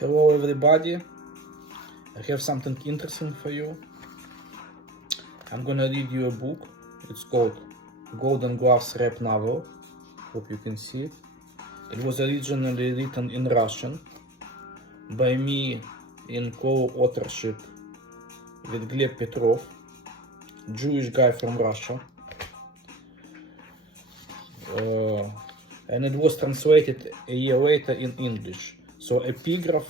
Hello everybody, I have something interesting for you. I'm gonna read you a book. It's called Golden Gloves rap novel. Hope you can see it. It was originally written in Russian by me in co-authorship with Gleb Petrov, Jewish guy from Russia. And it was translated a year later in English. So epigraph,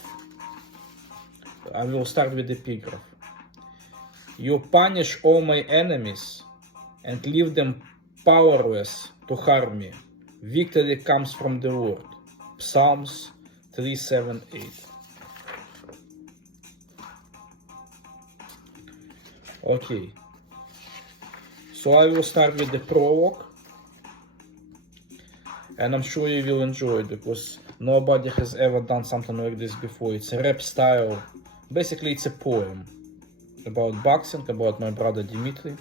I will start with epigraph. You punish all my enemies and leave them powerless to harm me. Victory comes from the Lord. Psalms 3:7-8. Okay, so I will start with the prologue, and I'm sure you will enjoy it because nobody has ever done something like this before. It's a rap style. Basically, it's a poem about boxing, about my brother Dmitry.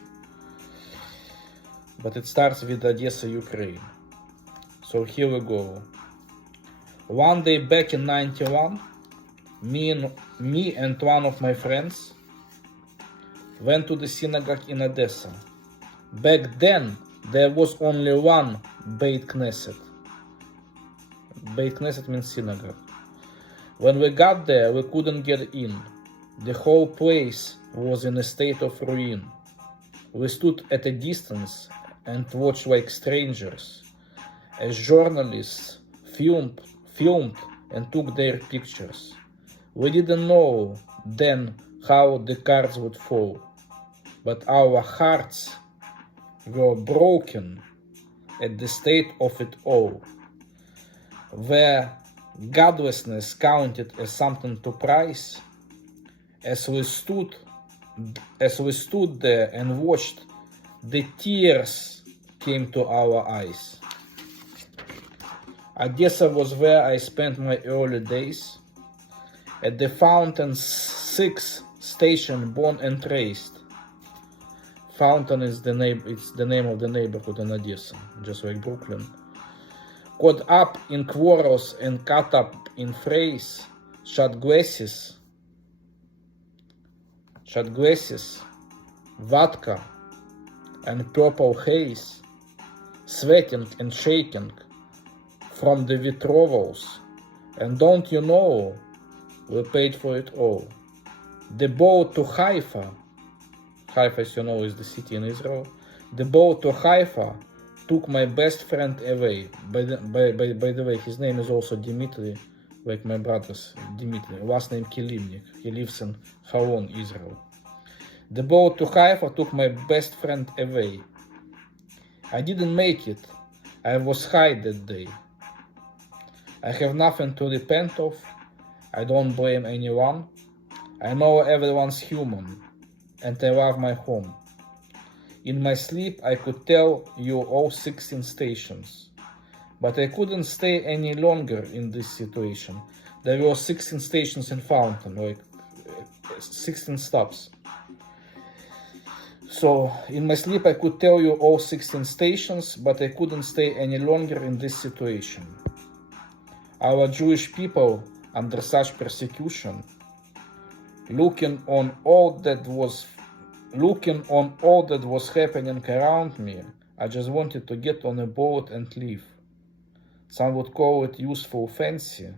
But it starts with Odessa, Ukraine. So here we go. One day back in 91, me and one of my friends went to the synagogue in Odessa. Back then, there was only one beit knesset. Beit knesset means synagogue. When we got there, we couldn't get in. The whole place was in a state of ruin. We stood at a distance and watched like strangers, as journalists filmed and took their pictures. We didn't know then how the cards would fall, but our hearts were broken at the state of it all, where godlessness counted as something to prize. As we stood there and watched, the tears came to our eyes. Odessa was where I spent my early days. At the Fountain 6 station, born and raised. Fountain is the name of the neighborhood in Odessa, just like Brooklyn. Caught up in quarrels and caught up in frays, shot glasses, vodka and purple haze, sweating and shaking from the withdrawals. And don't you know, we paid for it all. The boat to Haifa, as you know, is the city in Israel. The boat to Haifa took my best friend away. By the way, his name is also Dmitry, like my brother's Dmitry. Last name Kilimnik. He lives in Holon, Israel. The boat to Haifa took my best friend away. I didn't make it. I was high that day. I have nothing to repent of. I don't blame anyone. I know everyone's human, and I love my home. In my sleep, I could tell you all 16 stations, but I couldn't stay any longer in this situation. There were 16 stations in Fountain, like 16 stops. So, in my sleep, I could tell you all 16 stations, but I couldn't stay any longer in this situation. Our Jewish people, under such persecution, looking on all that was happening around me, I just wanted to get on a boat and leave. Some would call it useful fancy,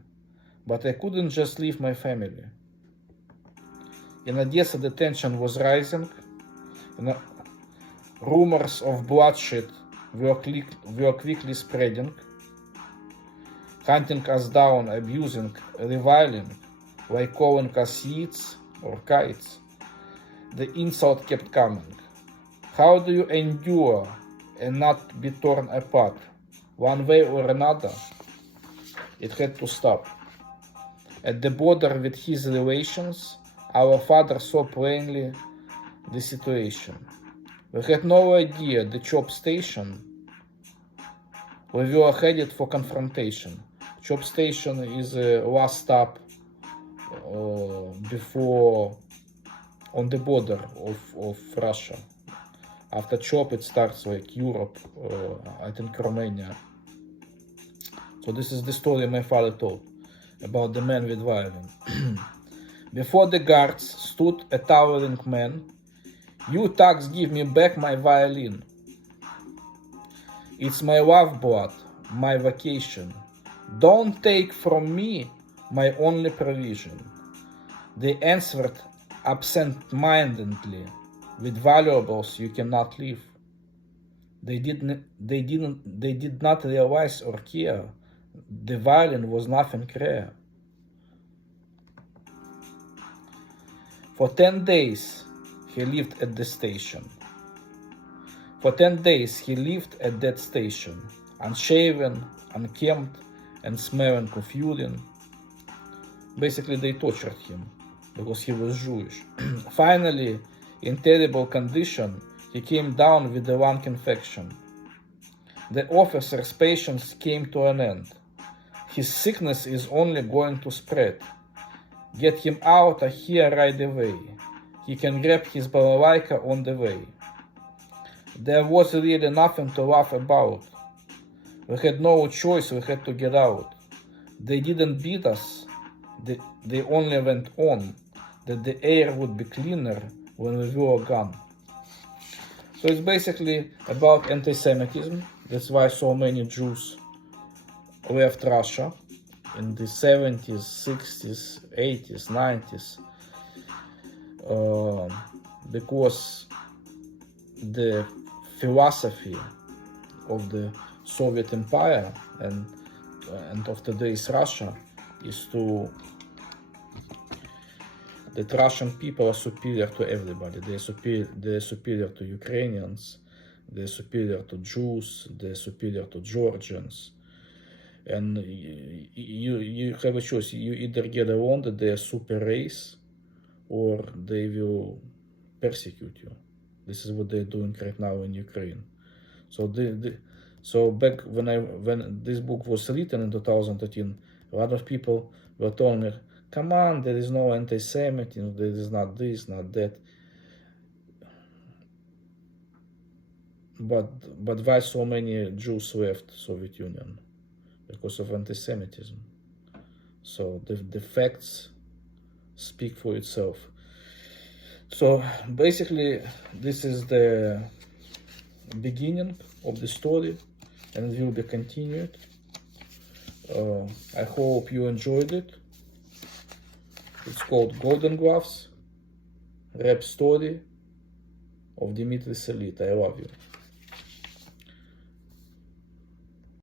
but I couldn't just leave my family. In Odessa, the tension was rising. Rumors of bloodshed were quickly spreading, hunting us down, abusing, reviling, like calling us yids or kites. The insult kept coming. How do you endure and not be torn apart? One way or another, it had to stop. At the border with his relations, our father saw plainly the situation. We had no idea the chop station. We were headed for confrontation. Chop station is a last stop before on the border of Russia. After Chop, it starts like Europe, I think Romania. So this is the story my father told. about the man with violin. Before the guards stood a towering man. You thugs, give me back my violin. It's my lifeblood, my vacation. Don't take from me my only provision. They answered absent-mindedly, with valuables you cannot leave. They did not realize or care. The violin was nothing rare. For 10 days he lived at the station. For 10 days he lived at that station, unshaven, unkempt, and smelling of urine. Basically, they tortured him because he was Jewish. Finally, in terrible condition, he came down with a lung infection. The officer's patience came to an end. His sickness is only going to spread. Get him out of here right away. He can grab his balalaika on the way. There was really nothing to laugh about. We had no choice, we had to get out. They didn't beat us, they only went on, that the air would be cleaner when we were gone. So it's basically about anti-Semitism. That's why so many Jews left Russia in the 70s, 60s, 80s, 90s, because the philosophy of the Soviet Empire and of today's Russia is that Russian people are superior to everybody. They're superior to Ukrainians, they're superior to Jews, they're superior to Georgians. And you have a choice. You either get along that they are super race, or they will persecute you. This is what they're doing right now in Ukraine. So back when this book was written in 2013, a lot of people were telling me, "Come on, there is no anti-Semitism. There is not this, not that." But why so many Jews left Soviet Union? Because of anti-Semitism. So the facts speak for itself. So basically, this is the beginning of the story, and it will be continued. I hope you enjoyed it. It's called Golden Gloves, rap story of Dmitry Salita. I love you.